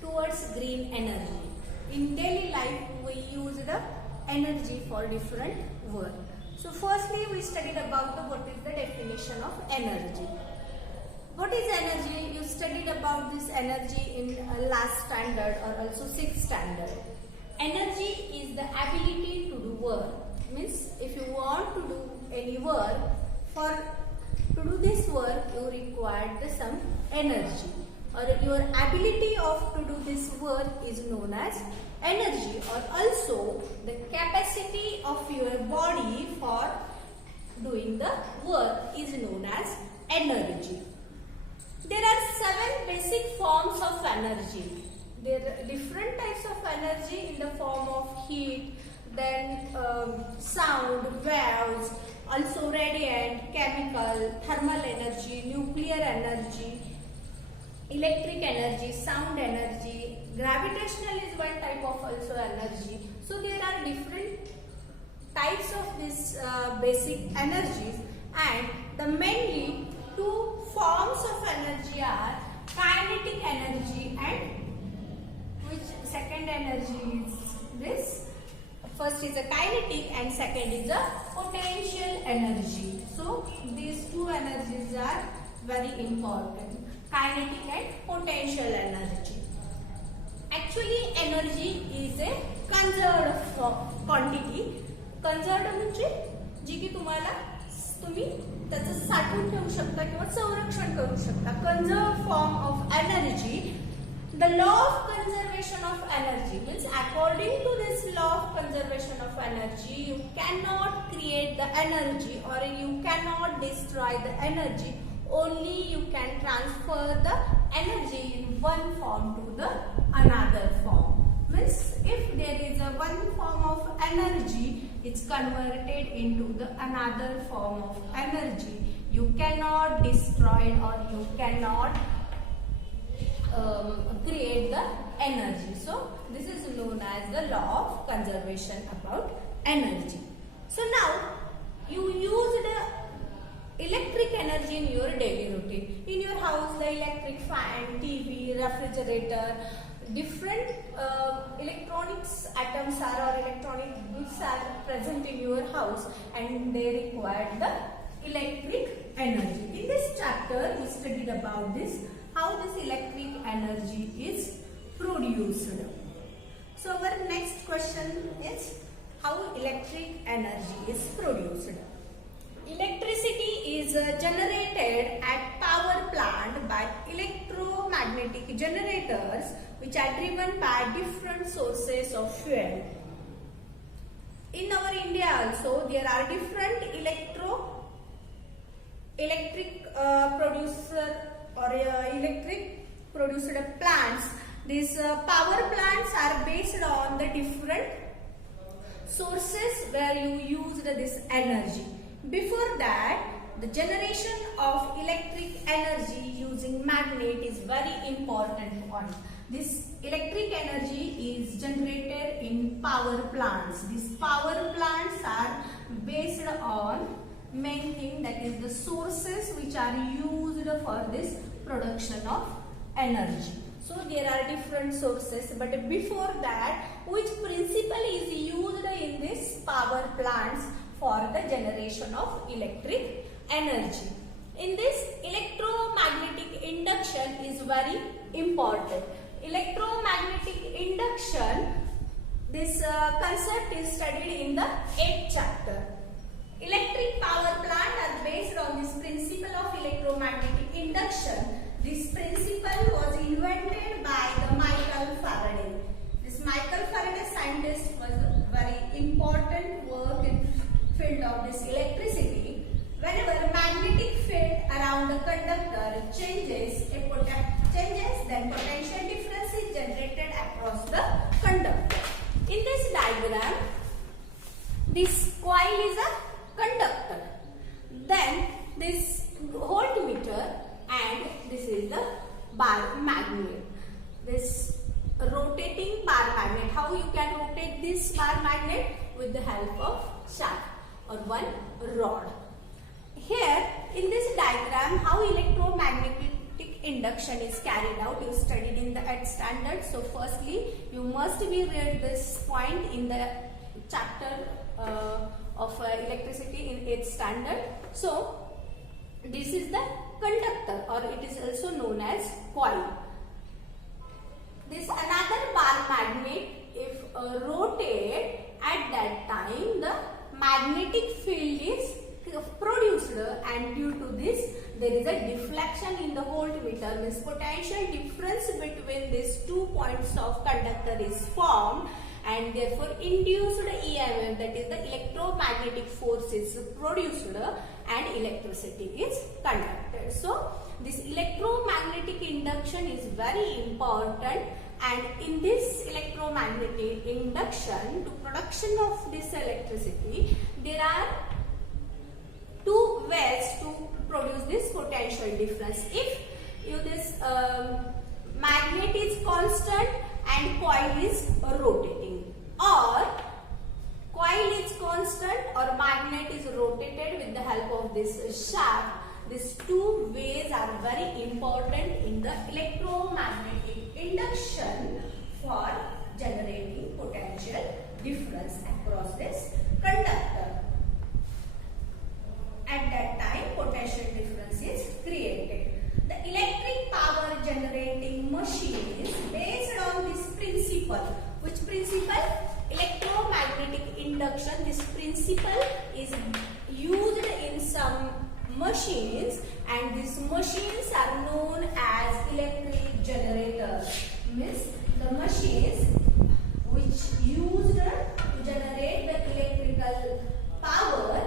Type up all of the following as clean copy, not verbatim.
towards green energy. In daily life, we use the energy for different work. So firstly, we studied about what is the definition of energy. What is energy? You studied about this energy in last standard or also 6th standard. Energy is the ability to do work. Means if you want to do any work, to do this work you require some energy, or your ability to do this work is known as energy, or also the capacity of your body for doing the work is known as energy. There are 7 basic forms of energy. There are different types of energy in the form of heat, then sound, waves, also radiant, chemical, thermal energy, nuclear energy, electric energy, sound energy, gravitational is one type of also energy. So there are different types of this basic energies, and the mainly 2 forms of energy are kinetic energy and which second energy is this. First is a kinetic and second is a potential energy. So these 2 energies are very important, kinetic and potential energy. Actually energy is a conserved quantity. Conserved म्हणजे जी की तुम्ही त्याचं साठवून ठेवू शकता किंवा संरक्षण करू शकता. Conserved form of energy. The law of conservation of energy means according to this law of conservation of energy, you cannot create the energy or you cannot destroy the energy. Only you can transfer the energy in one form to the another form. Means if there is a one form of energy, it's converted into the another form of energy. You cannot destroy or you cannot create the energy. So this is known as the law of conservation about energy. So now you use the electric energy in your daily routine. In your house, the electric fan, TV, refrigerator, different electronics atoms are or electronic goods are present in your house, and they require the electric energy. In this chapter, we studied about this, how this electric energy is produced. So our next question is how electric energy is produced. Electricity is generated at power plant by electromagnetic generators which are driven by different sources of fuel. In our India also there are different electric producer or electric produced plants. These power plants are based on the different sources where you used this energy. Before that, the generation of electric energy using magnet is very important point. This electric energy is generated in power plants. These power plants are based on main thing, that is the sources which are used for this production of energy. So there are different sources, but before that, which principle is used in this power plants for the generation of electric energy? In this, electromagnetic induction is very important. Electromagnetic induction, this concept is studied in the 8th chapter. Electric power plant are based on this principle of electromagnetic induction. This principle was invented by the Michael Faraday. This Michael Faraday scientist was a very important work in field of this electricity. Whenever magnetic field around the conductor changes, then potential difference is generated across the conductor. In this diagram, this coil is a conductor. Then this voltmeter and this is the bar magnet. This rotating bar magnet. How you can rotate this bar magnet? With the help of shaft or one rod. Here in this diagram, how electromagnetic induction is carried out. You studied in the 8th standard. So firstly, you must be read this point in the chapter of electricity in 8th standard. So this is the conductor, or it is also known as coil. This another bar magnet, if rotate, at that time the magnetic field is produced, and due to this there is a deflection in the voltmeter, means potential difference between these 2 points of conductor is formed, and therefore induced EMF, that is the electromagnetic force, is produced and electricity is conducted. So this electromagnetic induction is very important, and in this electromagnetic induction, to production of this electricity, there are 2 ways to produce this potential difference. If this magnet is constant and coil is rotating, or coil is constant or magnet is rotated with the help of this shaft, these 2 ways are very important in the electromagnetic induction for generating potential difference across this conductor. At that time, potential difference is created. The electric power generating machine is based on this principle. Which principle? Electromagnetic induction. This principle is used in some machines, and these machines are known as electric generators. Means the machines which used to generate the electrical power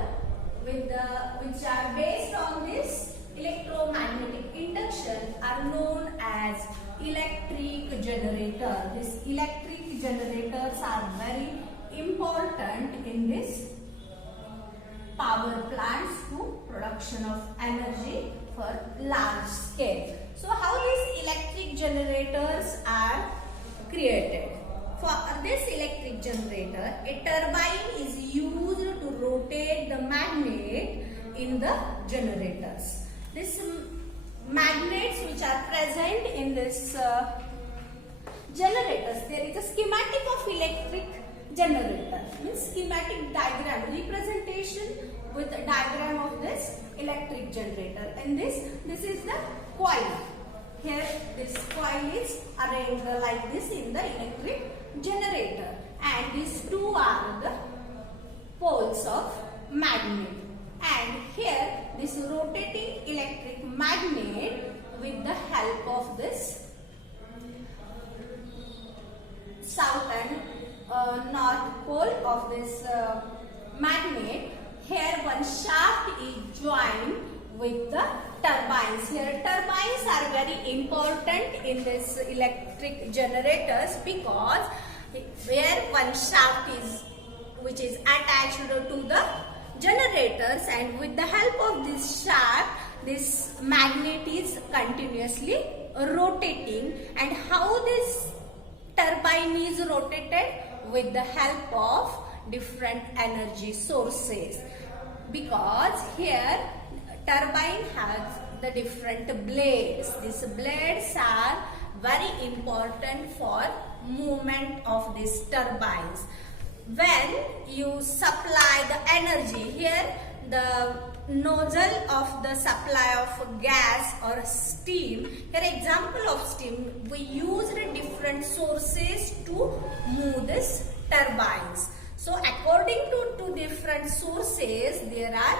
which are based on this electromagnetic induction are known as electric generator. These electric generators are very important in this power plants to production of energy for large scale. So how these electric generators are created? For this electric generator, a turbine is used to rotate the magnet in the generators. These magnets which are present in this generators, there is a schematic of electric generator, means schematic diagram, representation with a diagram of this electric generator. And this is the coil. Here this coil is arranged like this in the electric generator, and these 2 are the poles of magnet, and here this rotating electric magnet with the help of this south and north pole of this magnet, here one shaft is joined with the turbines. Here turbines are very important in this electric generators, because where one shaft is which is attached to the generators, and with the help of this shaft this magnet is continuously rotating. And how this turbine is rotated? With the help of different energy sources, because here turbine has the different blades. These blades are very important for movement of these turbines. When you supply the energy, here the nozzle of the supply of gas or steam, here example of steam, we used different sources to move these turbines. So according to different sources, there are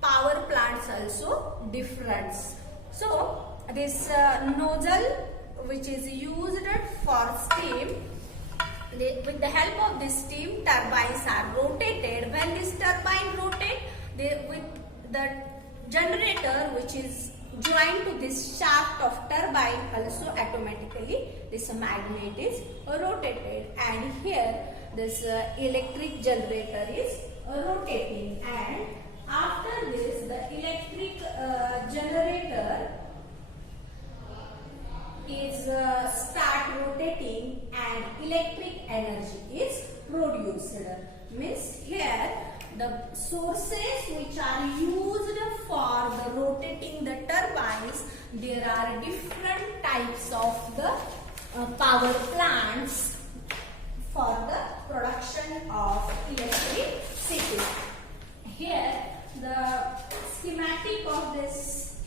power plants also different. So this nozzle which is used for steam, with the help of this steam turbines are rotated. When this turbine rotates, with the generator which is joined to this shaft of turbine, also automatically this magnet is rotated, and here this electric generator is rotating. And after this, the electric generator is start rotating and electric energy is produced. Means here the sources which are used for the rotating the turbines, there are different types of the power plants for the production of electricity. Here the schematic of this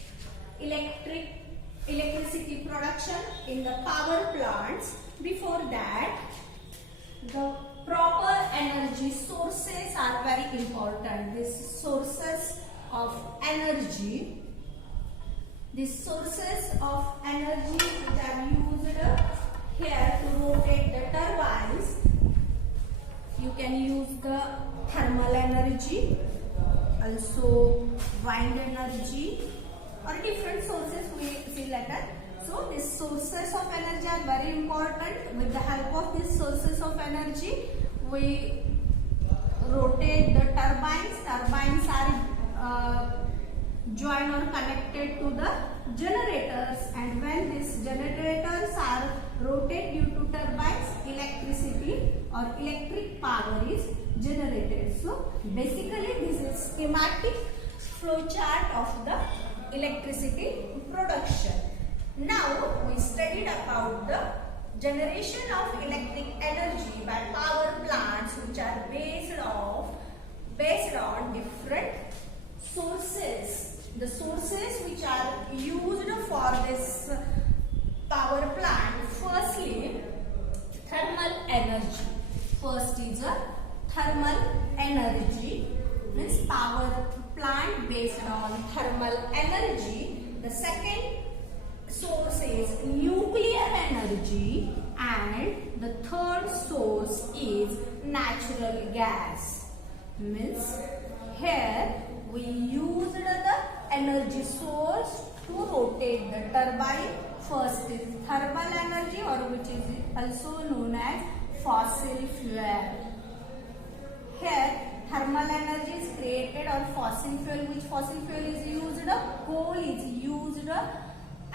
electricity production in the power plants. Before that, the proper energy sources are very important. These sources of energy which are used here to rotate the turbines. You can use the thermal energy, also wind energy, or different sources we see later. So these sources of energy are very important. With the help of these sources of energy, we rotate the turbines. Turbines are joined or connected to the generators, and when these generators are rotated due to turbines, electricity or electric power is generated. So basically this is schematic flow chart of the electricity production. Now we studied about the generation of electric energy by power plants, which are based on different sources. The sources which are used for this power plant, firstly thermal energy. First is a thermal energy, means power plant based on thermal energy. The second source is nuclear energy, and the third source is natural gas. Means here we used the energy source to rotate the turbine. First is thermal energy, or which is also known as fossil fuel. Here thermal energy is created, or fossil fuel. Which fossil fuel is used? Coal is used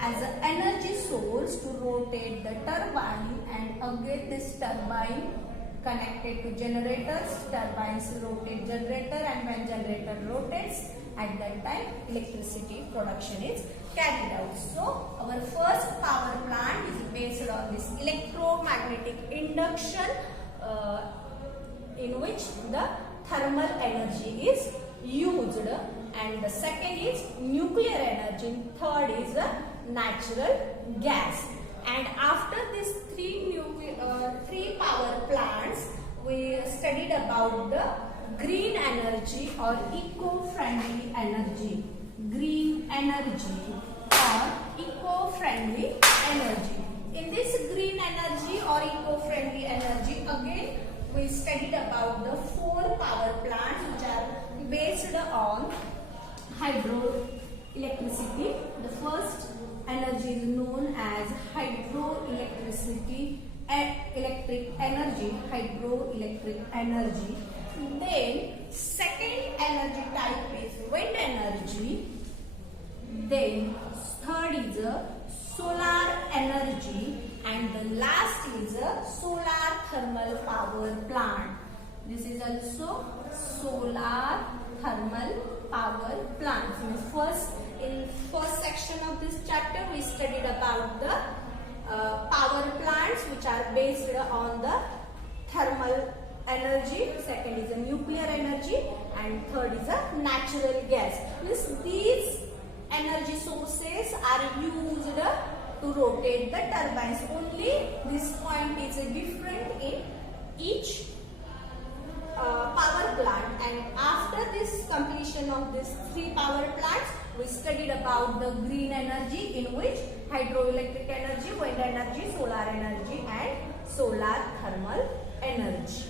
as an energy source to rotate the turbine, and again this turbine connected to generators. Turbines rotate generator, and when generator rotates, at that time electricity production is carried out. So our first power plant is based on this electromagnetic induction, in which the thermal energy is used, and the second is nuclear energy, third is natural gas. And after these three power plants, we studied about the green energy or eco-friendly energy. Green energy or eco-friendly energy. In this green energy or eco-friendly energy, again we studied about the 4 power plants which are based on hydroelectricity. The first energy is known as hydroelectric energy. Then second energy type is wind energy. Then third is solar energy, and the last is solar thermal power plant. This is also solar thermal power plant. In first section of this chapter, we studied about the power plants which are based on the thermal energy. Second is a nuclear energy, and third is a natural gas. These energy sources are used to rotate the turbines. Only this point is different in each power plant, and after this completion of these 3 power plants, we studied about the green energy, in which hydroelectric energy, wind energy, solar energy, and solar thermal energy.